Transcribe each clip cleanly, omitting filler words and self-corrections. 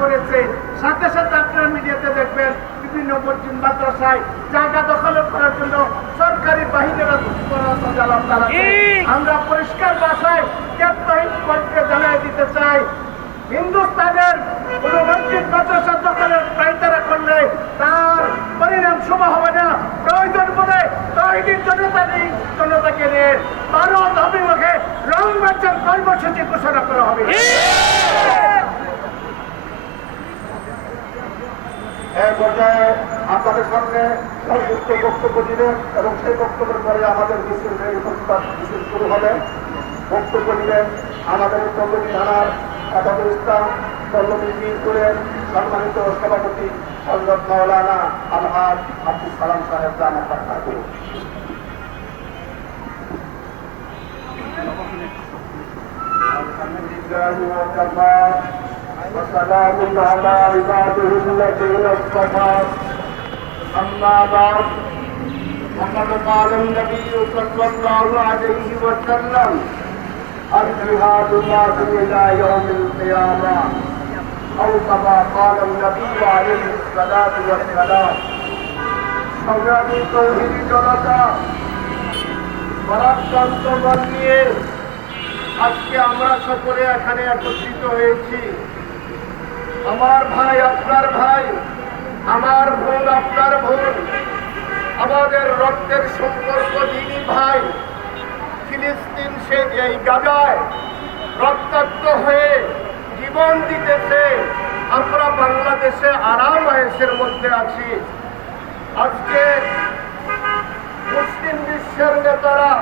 করেছে। সাথে সাথে আপনারা মিডিয়াতে দেখবেন বিভিন্ন মসজিদ মাদ্রাসায় জায়গা দখল করার জন্য সরকারি বাহিনীরা আমরা পরিষ্কার ভাষায় কোর্টকে জানাই দিতে চাই, হিন্দুস্তানের কোন মসজিদ মাদ্রাসা দখলের পায়তারা করলে তার পরিণাম শুভ হবে না। প্রয়োজন বলে তৈরি জনতাকে নিয়ে ভারত অভিমুখে রং মার্চের কর্মসূচি ঘোষণা করা হবে। এই পর্যায়ে আপনাদের সামনে সংযুক্ত বক্তব্য দিবেন এবং সেই বক্তব্যের পরে আমাদের মিছিল শুরু হবে। বক্তব্য দিবেন আমাদের পল্লবী থানার হেফাজুল ইসলাম পল্লবী মিরপুরের সম্মানিত সভাপতি হযরত মাওলানা আলহাজ আব্দুল সালাম সাহেব দামাত ঠাকুর। وسلام على عباده الذين اصطفى أما بعد فقد قال النبي صلى الله عليه وسلم الجهاد واجب إلى يوم القيامة أو كما قال النبي عليه الصلاة والسلام সংগ্রামী তৌহিদি জনতা, পরাক্রান্তগণ নিয়ে আজকে আমরা সকলে এখানে একত্রিত হয়েছি। আমার ভাই আপনার ভাই, আমার বোন আপনার বোন, আমাদের রক্তের সম্পর্ক দিনী ভাই ফিলিস্তিন সে এই গাজায় রক্তাক্ত হয়ে জীবন দিতেছে। আমরা বাংলাদেশে আরাম আয়েশের মধ্যে আছি। আজকে মুসলিম বিশ্বের নেতারা,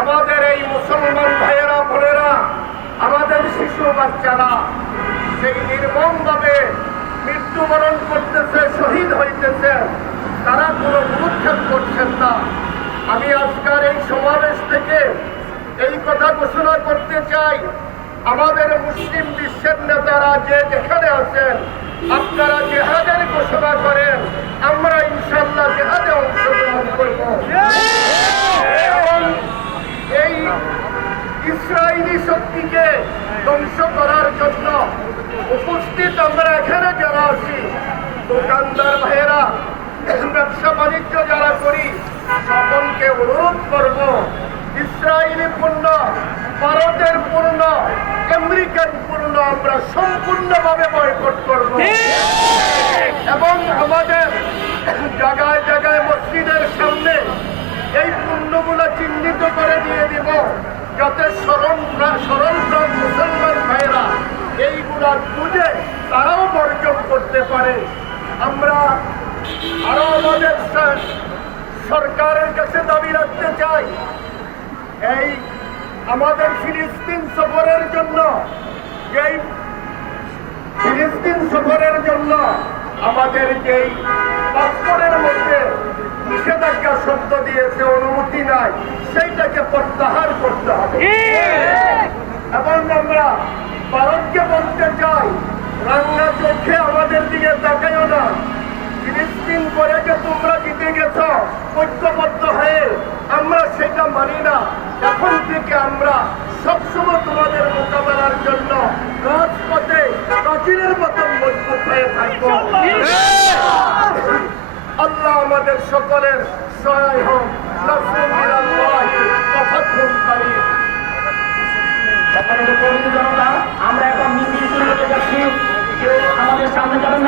আমাদের এই মুসলমান ভাইয়েরা বোনেরা, আমাদের শিশু বাচ্চারা সেই নির্মমভাবে মৃত্যুবরণ করতেছে, শহীদ হইতেছে, তারা কোনো ভূক্ষেপ করছেন না। আমি আজকের এই সমাবেশ থেকে এই কথা ঘোষণা করতে চাই, আমাদের মুসলিম বিশ্বের নেতারা যে যেখানে আছেন, আপনারা জেহাদের ঘোষণা করেন, আমরা ইনশাআল্লাহ জেহাদে অংশগ্রহণ করব। এবং এই ইসরায়েলি শক্তিকে ধ্বংস করার জন্য উপস্থিত আমরা এখানে যারা আছি, দোকানদার ভাইয়েরা, ব্যবসা বাণিজ্য যারা করি, সকলকে অনুরোধ করব, ইসরায়েলি পণ্য, ভারতের পণ্য, আমেরিকান পণ্য আমরা সম্পূর্ণভাবে বয়কট করব এবং আমাদের জায়গায় জায়গায় মসজিদের সামনে এই পণ্যগুলো চিহ্নিত করে দিয়ে দিব, যাতে সরল মুসলমান ভাইয়েরা এইগুলা বুঝে তারাও বর্জন করতে পারে। আমরা আরো আমাদের সরকারের কাছে দাবি রাখতে চাই, এই আমাদের ফিলিস্তিন সফরের জন্য আমাদের যেই পাসপোর্টের মধ্যে নিষেধাজ্ঞা শব্দ দিয়েছে, অনুমতি নাই, সেইটাকে প্রত্যাহার করতে হবে। এবং আমরা ভারতকে বলতে চাই, রান্না চোখে আমাদের দিকে তাকাইও না। ফিলিস্তিন করে যে তোমরা জিতে গেছ ঐক্যবদ্ধ হয়ে, আমরা সেটা মানি না। এখন থেকে আমরা সবসময় তোমাদের মোকাবেলার জন্য রাজপথে প্রাচীরের মতন মজবুত হয়ে থাকবো। আল্লাহ আমাদের সকলের সহায় হোক। আমরা এখন মিছিল শুরু হতে যাচ্ছি, কেউ আমাদের সামনে যাবেন